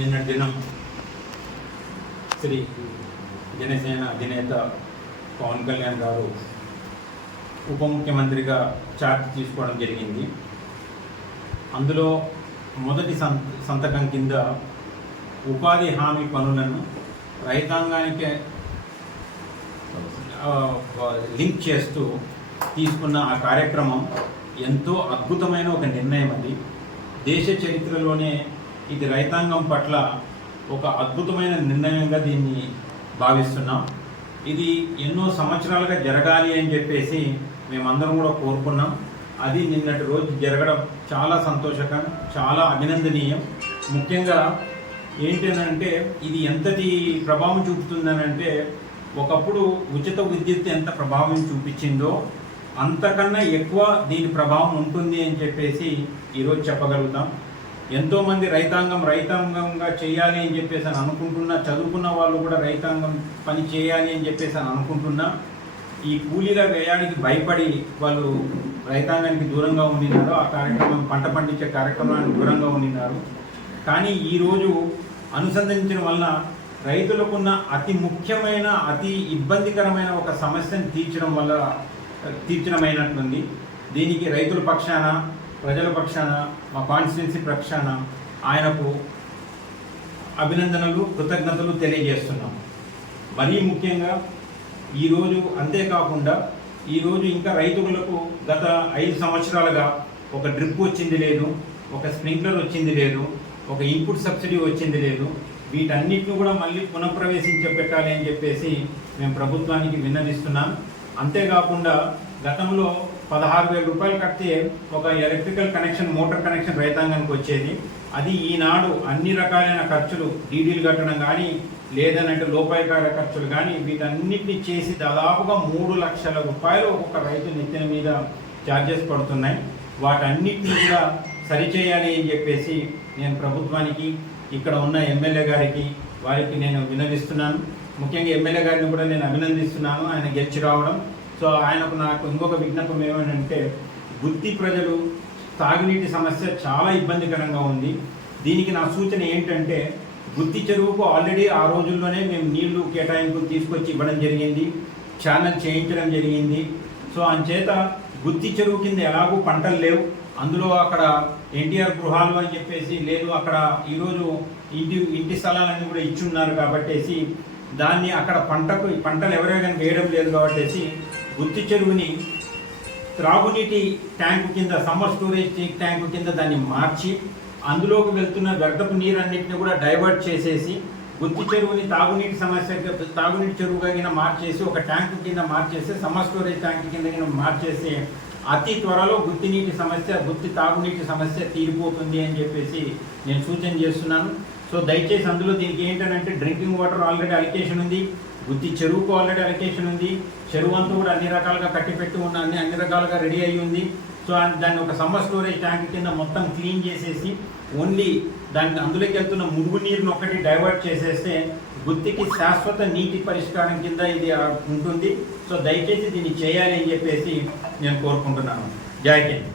నిన్న దినం శ్రీ జనసేన అధినేత పవన్ కళ్యాణ్ గారు ఉప ముఖ్యమంత్రిగా ఛార్జ్ తీసుకోవడం జరిగింది. అందులో మొదటి సంతకం కింద ఉపాధి హామీ పనులను రైతాంగానికి లింక్ చేస్తూ తీసుకున్న ఆ కార్యక్రమం ఎంతో అద్భుతమైన ఒక నిర్ణయం. అది దేశ చరిత్రలోనే ఇది రైతాంగం పట్ల ఒక అద్భుతమైన నిర్ణయంగా దీన్ని భావిస్తున్నాం. ఇది ఎన్నో సంవత్సరాలుగా జరగాలి అని చెప్పేసి మేమందరం కూడా కోరుకున్నాం. అది నిన్నటి రోజు జరగడం చాలా సంతోషకరం, చాలా అభినందనీయం. ముఖ్యంగా ఏంటంటే ఇది ఎంతటి ప్రభావం చూపుతుందనంటే, ఒకప్పుడు ఉచిత విద్యుత్ ఎంత ప్రభావం చూపించిందో అంతకన్నా ఎక్కువ దీని ప్రభావం ఉంటుంది అని చెప్పేసి ఈరోజు చెప్పగలుగుతాం. ఎంతోమంది రైతాంగంగా చేయాలి అని చెప్పేసి అని అనుకుంటున్నా, చదువుకున్న వాళ్ళు కూడా రైతాంగం పని చేయాలి అని చెప్పేసి అని అనుకుంటున్నా, ఈ కూలీల వ్యయానికి భయపడి వాళ్ళు రైతాంగానికి దూరంగా ఉండినారు. ఆ కార్యక్రమం పంట పండించే కార్యక్రమానికి దూరంగా ఉండినారు. కానీ ఈరోజు అనుసంధానించడం వలన రైతులకున్న అతి ముఖ్యమైన, అతి ఇబ్బందికరమైన ఒక సమస్యను తీర్చడమైనట్లుంది. దీనికి రైతుల పక్షాన, ప్రజల పక్షాన, మా కాన్స్టిట్యున్సీ పక్షాన ఆయనకు అభినందనలు, కృతజ్ఞతలు తెలియజేస్తున్నాం. మరీ ముఖ్యంగా ఈరోజు అంతేకాకుండా ఈరోజు ఇంకా రైతులకు గత 5 సంవత్సరాలుగా ఒక డ్రిప్ వచ్చింది లేదు, ఒక స్ప్రింక్లర్ వచ్చింది లేదు, ఒక ఇన్పుట్ సబ్సిడీ వచ్చింది లేదు. వీటన్నిటిని కూడా మళ్ళీ పునఃప్రవేశించబెట్టాలి అని చెప్పేసి మేము ప్రభుత్వానికి విన్నవిస్తున్నాం. అంతేకాకుండా గతంలో 16,000 రూపాయలు కడితే ఒక ఎలక్ట్రికల్ కనెక్షన్, మోటార్ కనెక్షన్ రైతాంగానికి వచ్చేది. అది ఈనాడు అన్ని రకాలైన ఖర్చులు, డీడీలు కట్టడం కానీ, లేదనంటే లోపాయకార ఖర్చులు కానీ, వీటన్నిటిని చేసి దాదాపుగా 3 లక్షల రూపాయలు ఒక్కొక్క రైతు నెత్తిన మీద ఛార్జెస్ పడుతున్నాయి. వాటన్నిటిని కూడా సరిచేయాలి అని చెప్పేసి నేను ప్రభుత్వానికి, ఇక్కడ ఉన్న ఎమ్మెల్యే గారికి, వారికి నేను విన్నవిస్తున్నాను. ముఖ్యంగా ఎమ్మెల్యే గారిని కూడా నేను అభినందిస్తున్నాను, ఆయన గెలిచి రావడం. సో ఆయనకు నాకు ఇంకొక విజ్ఞాపం ఏమనంటే, గుత్తి ప్రజలు తాగునీటి సమస్య చాలా ఇబ్బందికరంగా ఉంది. దీనికి నా సూచన ఏంటంటే, గుత్తి చెరువుకు ఆల్రెడీ ఆ రోజుల్లోనే మేము నీళ్లు కేటాయింపు తీసుకొచ్చి ఇవ్వడం జరిగింది, ఛానల్ చేయించడం జరిగింది. సో అంచేత గుత్తి చెరువు కింద ఎలాగూ పంటలు లేవు. అందులో అక్కడ ఎన్టీఆర్ గృహాలు అని చెప్పేసి లేదు, అక్కడ ఈరోజు ఇంటి స్థలాలన్నీ కూడా ఇచ్చున్నారు కాబట్టేసి దాన్ని అక్కడ పంటలు ఎవరైనా వేయడం లేదు కాబట్టేసి గుత్తి చెరువుని త్రాగునీటి ట్యాంకు కింద, సమ్మర్ స్టోరేజ్ ట్యాంకు కింద దాన్ని మార్చి అందులోకి వెళ్తున్న వ్యర్థపు నీరన్నింటినీ కూడా డైవర్ట్ చేసేసి గుత్తి చెరువుని తాగునీటి చెరువుగా కింద మార్చేసి ఒక ట్యాంకు కింద మార్చేసి సమ్మర్ స్టోరేజ్ ట్యాంక్ కింద మార్చేసి అతి త్వరలో గుత్తి తాగునీటి సమస్య తీరిపోతుంది అని చెప్పేసి నేను సూచన చేస్తున్నాను. సో దయచేసి అందులో దీనికి ఏంటంటే, డ్రింకింగ్ వాటర్ ఆల్రెడీ అలికేషన్ ఉంది, గుత్తి చెరువుకు ఆల్రెడీ అలికేషన్ ఉంది, చెరువు అంతా కూడా అన్ని రకాలుగా కట్టిపెట్టి ఉన్న అన్ని రకాలుగా రెడీ అయ్యి ఉంది. సో దాన్ని ఒక సమ్మర్ స్టోరేజ్ ట్యాంక్ కింద మొత్తం క్లీన్ చేసేసి ఓన్లీ అందులోకి వెళ్తున్న మురుగు నీరుని ఒక్కటి డైవర్ట్ చేసేస్తే గుత్తికి శాశ్వత నీటి పరిష్కారం కింద ఇది ఉంటుంది. సో దయచేసి దీన్ని చేయాలి అని చెప్పేసి నేను కోరుకుంటున్నాను. జై హింద్.